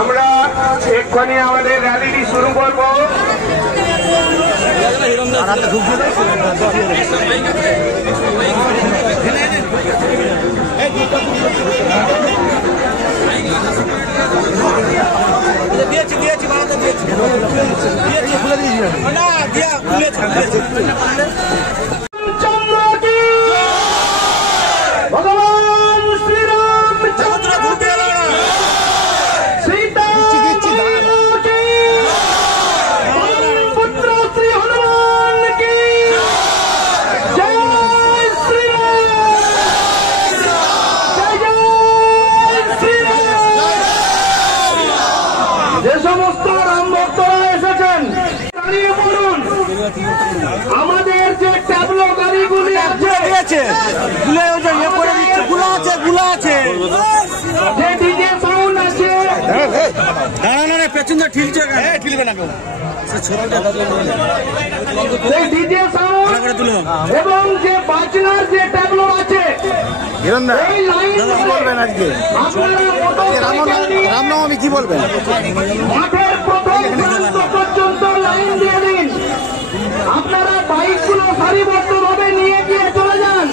আমরা এক্ষুনি আমাদের র্যালিটি শুরু করব। ভগবান শ্রীরামচন্দ্র সীতা পুত্র শ্রী হনুমান কি জয় শ্রীরাম, জয় জয় শ্রীরাম। যে সমস্ত রাম ভক্তরা এসেছেন দাঁড়িয়ে পড়ুন। আমাদের যে ট্যাবলো গাড়িগুলি আছে যে ডিজে সাউন্ড আছে, পেছন ঠিলছে ঠিলবে না সেই ডিজে সাউন্ড এবং যে বাজনার যে ট্যাবলো আছে, এই লাইন বলবেন আজকে রামনবমী কি বলবেন? মাঠের প্রথম প্রান্ত পর্যন্ত লাইন দিয়ে দিন। আপনারা বাইকগুলো সারিবদ্ধভাবে নিয়ে গিয়ে চলে যান।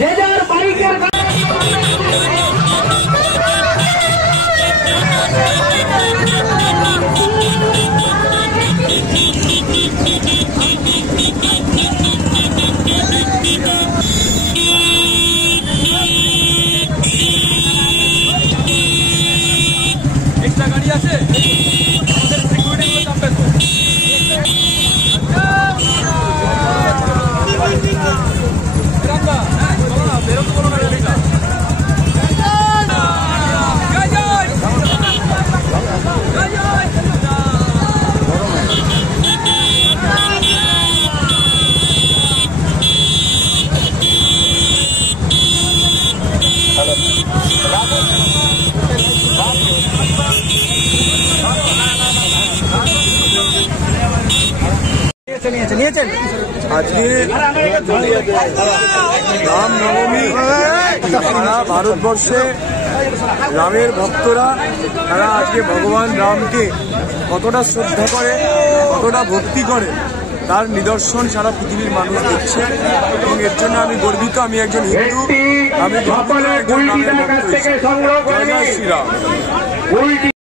যে যার বাইকের একটা গাড়ি আছে, আমাদের সিকিউরিটি চাপবে তো। বেরোতে বলো না গাড়িটা। আজকে রামনবমী, সারা ভারতবর্ষে রামের ভক্তরা তারা আজকে ভগবান রামকে কতটা শ্রদ্ধা করে, কতটা ভক্তি করে তার নিদর্শন সারা পৃথিবীর মানুষ দেখছে এবং এর জন্য আমি গর্বিত। আমি একজন হিন্দু, আমি একজন রামের ভক্ত। জয় জয় শ্রীরাম।